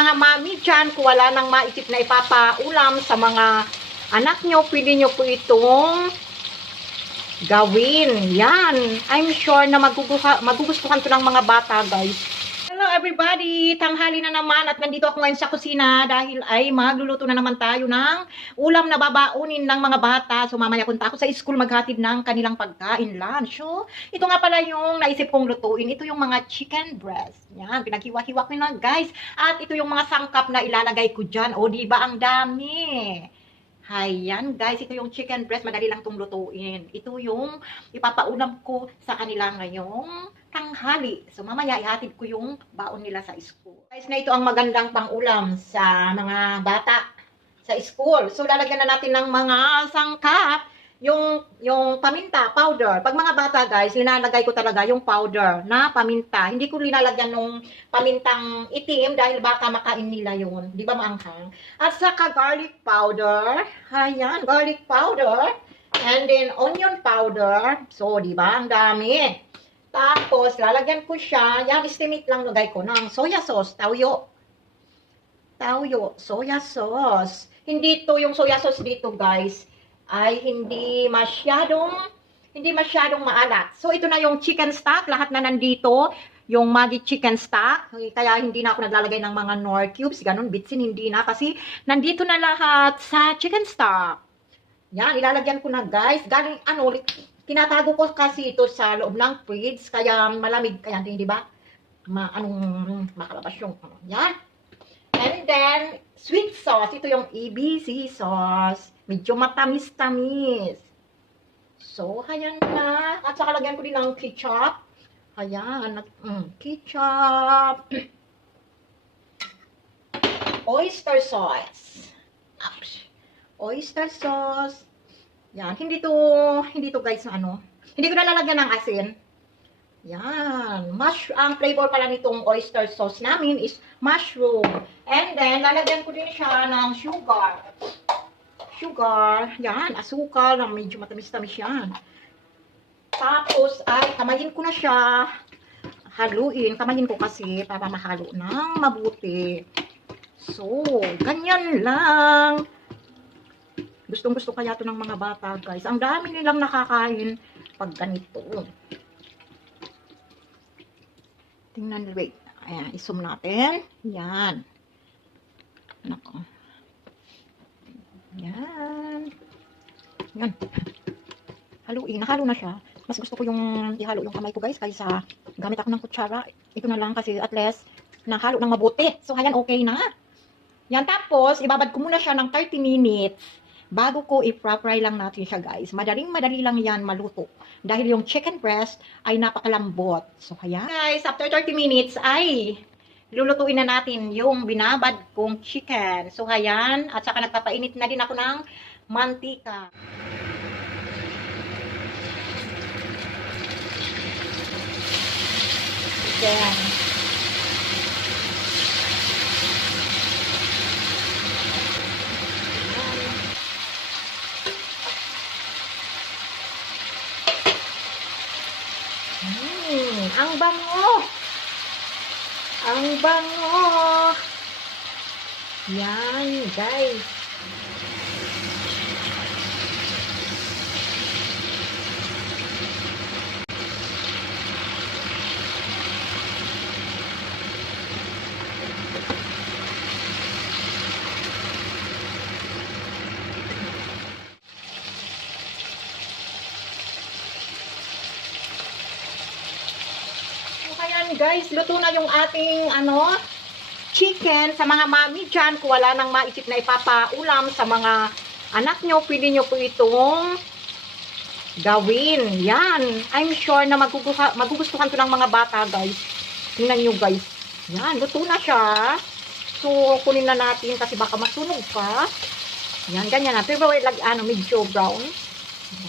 mga mami dyan, kung wala nang maisip na ipapaulam sa mga anak nyo, pwede nyo po itong gawin. Yan. I'm sure na magugustuhan to ng mga bata, guys. Everybody! Tanghali na naman at nandito ako ngayon sa kusina dahil ay magluluto na naman tayo ng ulam na babaunin ng mga bata. So mamaya punta ako sa school maghatid ng kanilang pagkain lunch. So ito nga pala yung naisip kong lutuin. Ito yung mga chicken breast. Yan, pinaghiwa-hiwa ko na guys. At ito yung mga sangkap na ilalagay ko dyan. O di ba ang dami? Hayan guys, ito yung chicken breast. Madali lang itong lutuin. Ito yung ipapaulam ko sa kanila ngayong tanghali. So mamaya ihatid ko yung baon nila sa school. Guys, na ito ang magandang pangulam sa mga bata sa school. So lalagyan na natin ng mga sangkap yung yung paminta powder. Pag mga bata guys, linalagay ko talaga yung powder na paminta. Hindi ko linalagyan nung pamintang itim dahil baka makain nila yun. Di ba maanghang? At saka garlic powder. Ayan, garlic powder. And then onion powder. So, di ba? Ang dami. Tapos, lalagyan ko siya, yan, estimate lang lagay ko ng soya sauce, tauyo. Tauyo, soya sauce. Hindi to yung soya sauce dito, guys, ay hindi masyadong, hindi masyadong maalat. So, ito na yung chicken stock, lahat na nandito, yung Maggi chicken stock. Kaya hindi na ako naglalagay ng mga nor cubes, ganun, bitsin, hindi na. Kasi, nandito na lahat sa chicken stock. Yan, ilalagyan ko na, guys. Galing, ano, tinatago ko kasi ito sa loob ng fridge, kaya malamig, kaya hindi, di ba? Ma, anong makalabas yung, ano, yan. And then, sweet sauce, ito yung ABC sauce. Medyo matamis-tamis. So, hayan na. At saka lagyan ko din ng ketchup. Ayan, nag- mm, ketchup. Oyster sauce. Ups. Oyster sauce. Yan, hindi to, hindi to guys, ano, hindi ko nalalagyan ng asin. Yan, mush, ang flavor pala nitong oyster sauce namin is mushroom. And then, lalagyan ko din siya ng sugar. Sugar, yan, asukal, na medyo matamis-tamis yan. Tapos, ay, kamayin ko na siya. Haluin, kamayin ko kasi para mahalo ng mabuti. So, ganyan lang. Gustong gusto kaya to ng mga bata, guys. Ang dami nilang nakakain pag ganito. Tingnan, wait. Ayan, isum natin. Yan. Nako. Yan. Yan. Haluin. Nahalo na siya. Mas gusto ko yung ihalo yung kamay ko, guys, kaysa gamit ako ng kutsara. Ito na lang kasi at least nahalo ng mabuti. So, ayan, okay na. Yan, tapos, ibabad ko muna siya ng 30 minutes bago ko i-fry lang natin siya guys. Madaling madali lang yan maluto. Dahil yung chicken breast ay napakalambot. So, kaya guys, after 30 minutes ay lulutuin na natin yung binabad kong chicken. So, ayan. At saka nagpapainit na din ako ng mantika. Then, Hmm, ang bango. Ang bango. Yan, guys. So, guys, luto na yung ating ano, chicken sa mga mami dyan. Kung wala nang maisip na ipapaulam sa mga anak nyo, pwede nyo po itong gawin. Yan. I'm sure na maguguha, magugustuhan to ng mga bata guys. Tingnan nyo guys. Yan, luto na siya. So, kunin na natin kasi baka masunog pa. Yan, ganyan na. Pero lag, ano, medyo brown.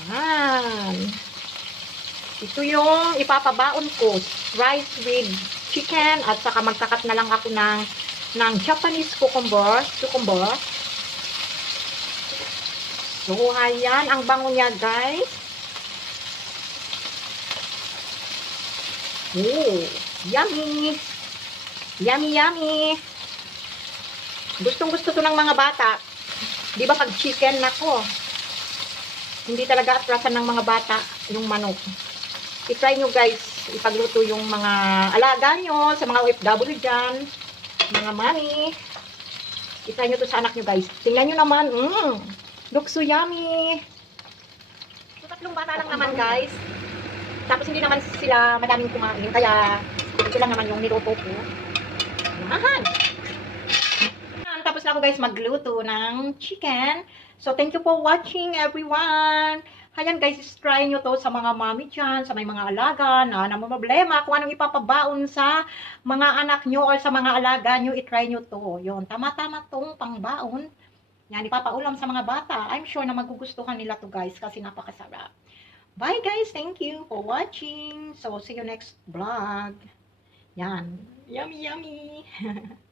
Yan. Ito yung ipapabaon ko. Rice with chicken at saka magkakat na lang ako ng, ng Japanese cucumber. Cucumber. So, ayan. Ang bango niya, guys. Oh, yummy. Yummy, yummy. Gustong gusto to ng mga bata. Di ba pag chicken nako, hindi talaga atrasan ng mga bata yung manok. I-try nyo guys, ipagluto yung mga alaga nyo, sa mga OFW dyan, mga mami. I-try nyo to sa anak nyo guys. Tingnan nyo naman, mmm, looks so yummy. So, tatlong bata lang naman guys. Tapos hindi naman sila madaming kumain, kaya ito lang naman yung niluto ko. Yan. Tapos na ako guys magluto ng chicken. So, thank you for watching everyone. Ayan guys, try nyo to sa mga mami dyan, sa may mga alaga na namumblema kung anong ipapabaon sa mga anak nyo or sa mga alaga nyo, itry nyo to. Yun, tama-tama tong pangbaon. Yan, ipapaulam sa mga bata. I'm sure na magugustuhan nila to guys kasi napakasarap. Bye guys, thank you for watching. So, see you next vlog. Yan, yummy yummy.